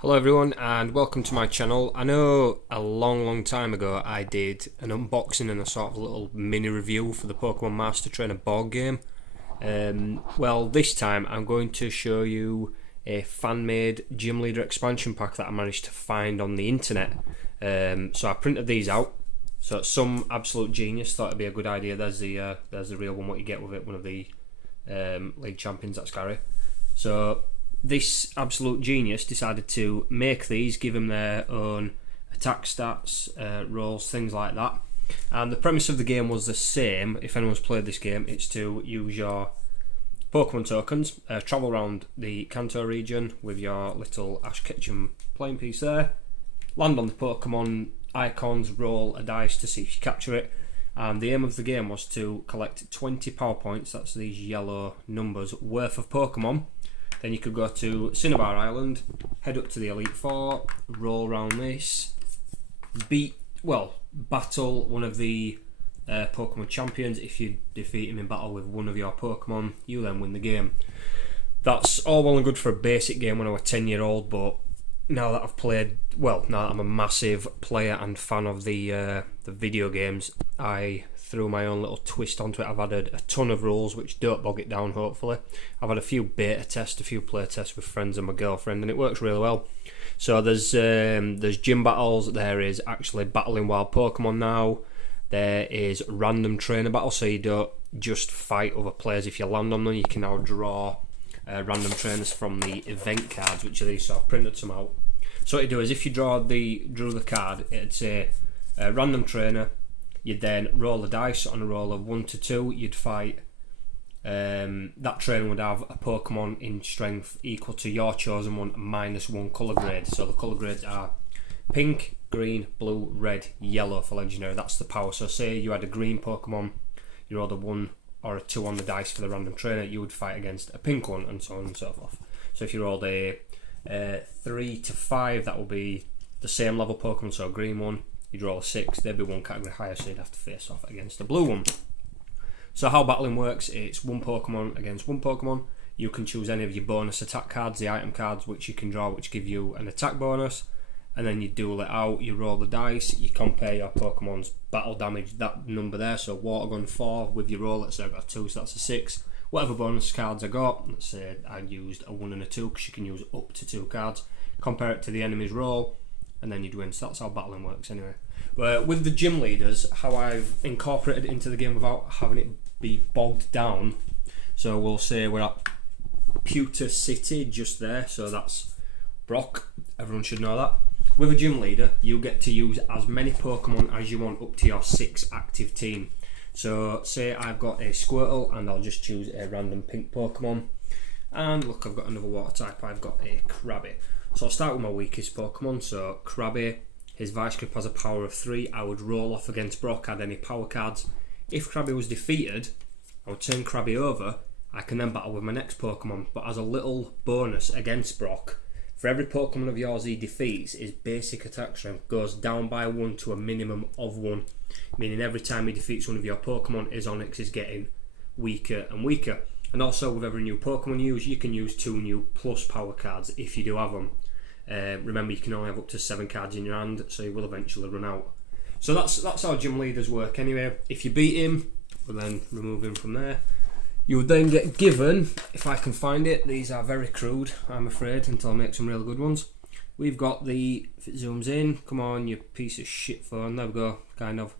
Hello everyone and welcome to my channel. I know a long time ago I did an unboxing and a sort of little mini review for the Pokemon Master Trainer board game. Well, this time I'm going to show you a fan-made Gym Leader expansion pack that I managed to find on the internet. So I printed these out. So some absolute genius thought it'd be a good idea. There's the real one, what you get with it, one of the league champions, that's Gary. So this absolute genius decided to make these, give them their own attack stats, rolls, things like that. And the premise of the game was the same. If anyone's played this game, it's to use your Pokemon tokens, travel around the Kanto region with your little Ash Ketchum playing piece there, land on the Pokemon icons, roll a dice to see if you capture it. And the aim of the game was to collect 20 power points, that's these yellow numbers, worth of Pokemon. Then you could go to Cinnabar Island, head up to the Elite Four, roll around this, battle one of the Pokemon champions. If you defeat him in battle with one of your Pokemon, you then win the game. That's all well and good for a basic game when I was 10-year-old, but now that I've played, now that I'm a massive player and fan of the video games, I threw my own little twist onto it. I've added a ton of rules which don't bog it down, hopefully. I've had a few beta tests, a few play tests with friends and my girlfriend, and it works really well. So there's gym battles, there is actually battling wild Pokemon now, there is random trainer battles, so you don't just fight other players. If you land on them, you can now draw random trainers from the event cards, which are these, so I've printed some out. So what you do is, if you drew the card, it'd say random trainer. You'd then roll the dice. On a roll of 1 to 2, you'd fight. That trainer would have a Pokemon in strength equal to your chosen one minus 1 colour grade. So the colour grades are pink, green, blue, red, yellow for legendary. That's the power. So say you had a green Pokemon, you rolled a 1 or a 2 on the dice for the random trainer, you would fight against a pink one, and so on and so forth. So if you rolled a 3 to 5, that will be the same level Pokemon, so a green one. You'd roll a 6, they'd be one category higher, so you'd have to face off against the blue one. So how battling works, it's one Pokemon against one Pokemon. You can choose any of your bonus attack cards, the item cards, which you can draw, which give you an attack bonus. And then you duel it out, you roll the dice, you compare your Pokemon's battle damage, that number there. So Water Gun 4 with your roll, let's say I got a 2, so that's a 6. Whatever bonus cards I got, let's say I used a 1 and a 2, because you can use up to 2 cards. Compare it to the enemy's roll, and then you'd win. So that's how battling works anyway. But with the gym leaders, how I've incorporated it into the game without having it be bogged down. So we'll say we're at Pewter City, just there, so that's Brock, everyone should know that. With a gym leader, you get to use as many Pokemon as you want, up to your 6 active team. So say I've got a Squirtle, and I'll just choose a random pink Pokemon. And look, I've got another water type, I've got a Krabby. So I'll start with my weakest Pokemon, so Krabby. His Vice Grip has a power of 3. I would roll off against Brock, add any power cards. If Krabby was defeated, I would turn Krabby over. I can then battle with my next Pokemon, but as a little bonus against Brock, for every Pokemon of yours he defeats, his basic attack strength goes down by 1 to a minimum of 1. Meaning every time he defeats one of your Pokemon, his Onix is getting weaker and weaker. And also with every new Pokemon you use, you can use 2 new plus power cards if you do have them. Remember, you can only have up to 7 cards in your hand, so you will eventually run out. So that's how gym leaders work anyway. If you beat him, we'll then remove him from there. You would then get given, if I can find it, these are very crude, I'm afraid, until I make some real good ones. We've got the, if it zooms in, come on you piece of shit phone, there we go, kind of.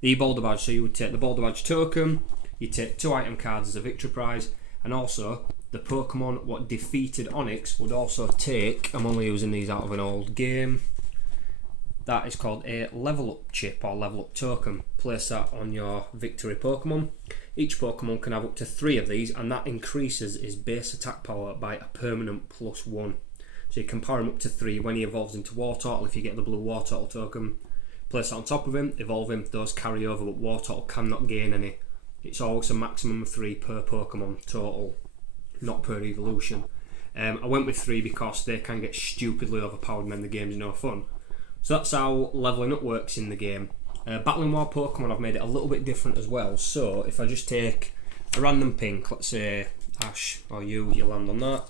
The Boulder Badge, so you would take the Boulder Badge token, you take 2 item cards as a victory prize, and also the Pokemon what defeated Onix would also take, I'm only using these out of an old game, that is called a level up chip or level up token. Place that on your victory Pokemon. Each Pokemon can have up to 3 of these, and that increases his base attack power by a permanent +1. So you can power him up to 3 when he evolves into Wartortle. If you get the blue Wartortle token, place that on top of him, evolve him, those carry over, but Wartortle cannot gain any. It's always a maximum of 3 per Pokemon total, not per evolution. I went with 3 because they can get stupidly overpowered and then the game's no fun. So that's how leveling up works in the game. Battling wild Pokemon, I've made it a little bit different as well. So if I just take a random pink, let's say Ash or you land on that.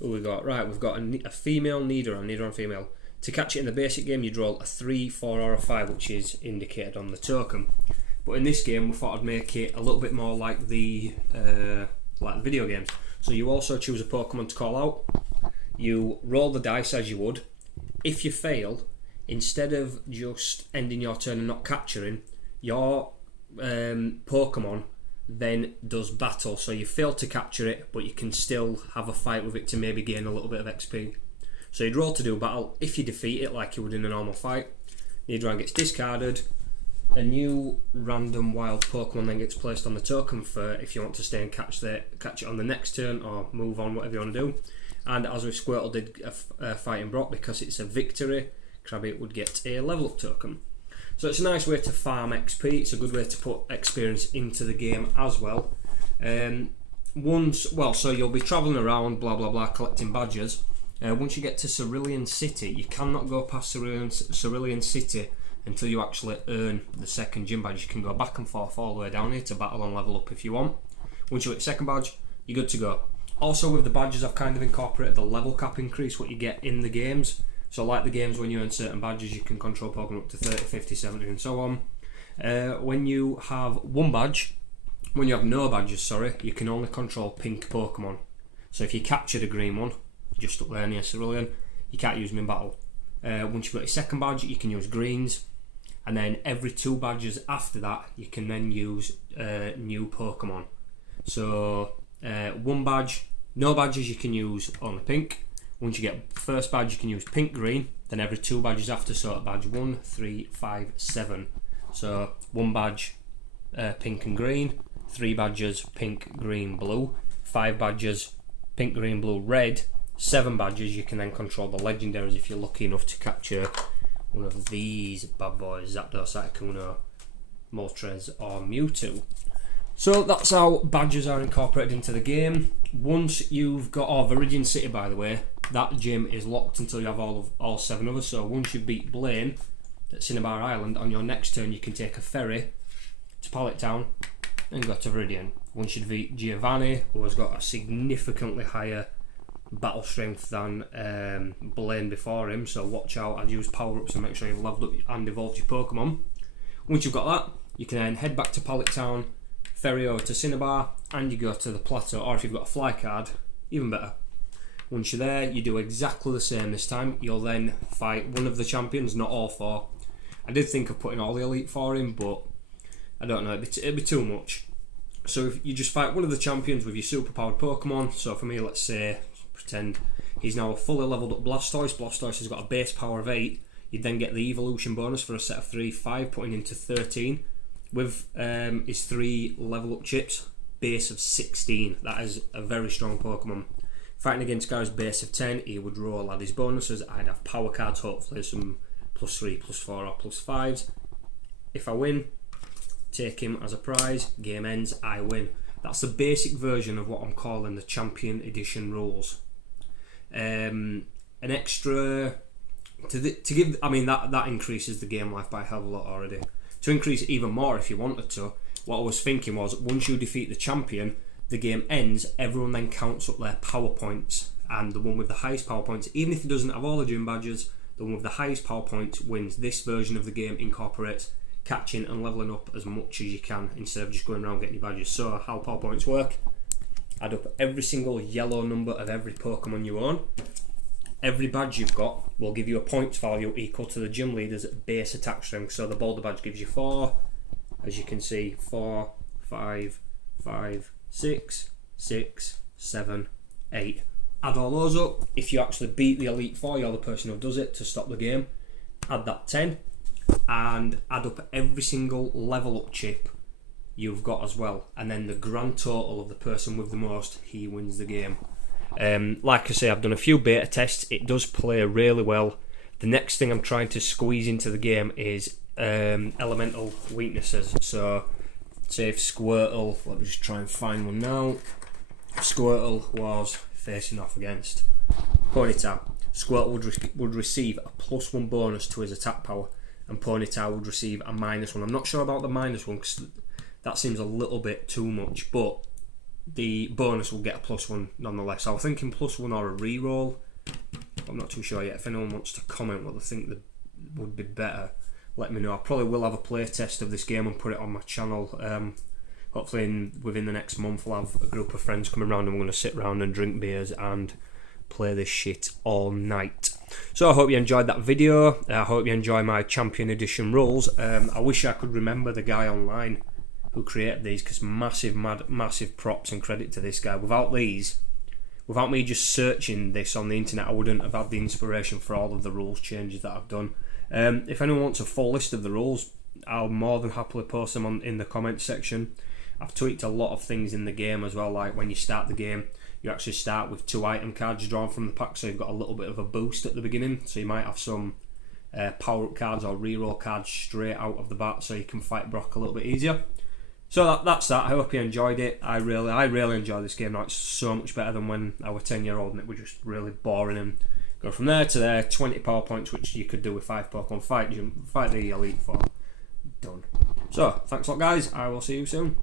Who we got? Right, we've got a female Nidoran female. To catch it in the basic game, you'd roll a 3, 4 or a 5, which is indicated on the token. But in this game, we thought I'd make it a little bit more like the video games. So you also choose a Pokemon to call out. You roll the dice as you would. If you fail, instead of just ending your turn and not capturing, your Pokemon then does battle. So you fail to capture it, but you can still have a fight with it to maybe gain a little bit of XP. So you'd roll to do battle. If you defeat it like you would in a normal fight, Nidoran gets discarded. A new random wild Pokemon then gets placed on the token for if you want to stay and catch it on the next turn or move on, whatever you want to do. And as with Squirtle did fighting Brock, because it's a victory, Krabbit would get a level up token. So it's a nice way to farm XP. It's a good way to put experience into the game as well. So you'll be travelling around, blah blah blah, collecting badges. Once you get to Cerulean City, you cannot go past Cerulean City until you actually earn the second gym badge. You can go back and forth all the way down here to battle and level up if you want. Once you get your second badge, you're good to go. Also with the badges, I've kind of incorporated the level cap increase, what you get in the games. So like the games, when you earn certain badges, you can control Pokemon up to 30, 50, 70 and so on. When you have no badges, you can only control pink Pokemon. So if you capture the green one, just up there near Cerulean, you can't use them in battle. Once you've got your second badge, you can use greens, and then every 2 badges after that, you can then use new Pokemon. So 1 badge, no badges, you can use only pink. Once you get first badge, you can use pink, green. Then every 2 badges after, so at badge 1, 3, 5, 7. So 1 badge, pink and green. 3 badges, pink, green, blue. 5 badges, pink, green, blue, red. 7 badges, you can then control the legendaries if you're lucky enough to capture one of these bad boys: Zapdos, Articuno, Moltres or Mewtwo. So that's how badges are incorporated into the game. Once you've got Viridian City, by the way, that gym is locked until you have all 7 others. So once you beat Blaine at Cinnabar Island, on your next turn you can take a ferry to Pallet Town and go to Viridian. Once you defeat Giovanni, who has got a significantly higher battle strength than Blaine before him, so watch out. I'd use power-ups and make sure you've leveled up and evolved your Pokemon. Once you've got that, you can then head back to Pallet Town, ferry over to Cinnabar, and you go to the plateau, or if you've got a fly card, even better. Once you're there, you do exactly the same this time. You'll then fight one of the champions, not all 4. I did think of putting all the Elite 4 in, but I don't know, it'd be too much. So if you just fight one of the champions with your superpowered Pokemon. So for me, let's say, pretend he's now a fully leveled up Blastoise. Blastoise has got a base power of 8. You'd then get the evolution bonus for a set of 3, 5, putting into 13. With his 3 level up chips, base of 16. That is a very strong Pokemon. Fighting against guys base of 10, he would roll add his bonuses. I'd have power cards, hopefully some +3, +4 or +5s. If I win, take him as a prize. Game ends, I win. That's the basic version of what I'm calling the Champion Edition rules. An extra to give. I mean that increases the game life by a hell of a lot already. To increase it even more, if you wanted to, what I was thinking was, once you defeat the champion, the game ends. Everyone then counts up their power points, and the one with the highest power points, even if he doesn't have all the gym badges, the one with the highest power points wins. This version of the game incorporates catching and leveling up as much as you can instead of just going around getting your badges. So how power points work: add up every single yellow number of every Pokemon you own. Every badge you've got will give you a points value equal to the gym leader's base attack strength. So the Boulder badge gives you 4, as you can see, 4, 5, 5, 6, 6, 7, 8. Add all those up. If you actually beat the Elite 4, you're the person who does it to stop the game. Add that 10 and add up every single level up chip you've got as well, and then the grand total of the person with the most, he wins the game. Like I say, I've done a few beta tests. It does play really well. The next thing I'm trying to squeeze into the game is elemental weaknesses. So say if Squirtle, let me just try and find one now. If Squirtle was facing off against Ponyta, Squirtle would receive a +1 bonus to his attack power, and Ponyta would receive a -1. I'm not sure about the -1 because that seems a little bit too much, but the bonus will get a +1 nonetheless. I was thinking +1 or a reroll. I'm not too sure yet. If anyone wants to comment what they think that would be better, let me know. I probably will have a play test of this game and put it on my channel. Hopefully within the next month we'll have a group of friends coming around and we're going to sit around and drink beers and play this shit all night. So I hope you enjoyed that video. I hope you enjoy my Champion Edition rules. I wish I could remember the guy online who created these, because massive props and credit to this guy. Without me just searching this on the internet, I wouldn't have had the inspiration for all of the rules changes that I've done. If anyone wants a full list of the rules, I'll more than happily post them in the comments section. I've tweaked a lot of things in the game as well, like when you start the game, you actually start with 2 item cards drawn from the pack, so you've got a little bit of a boost at the beginning. So you might have some power-up cards or reroll cards straight out of the bat, so you can fight Brock a little bit easier. So that's that. I hope you enjoyed it. I really enjoyed this game now. It's so much better than when I was 10-year-old and it was just really boring. And go from there to there, 20 power points, which you could do with 5 Pokemon. Fight the Elite Four. Done. So, thanks a lot, guys. I will see you soon.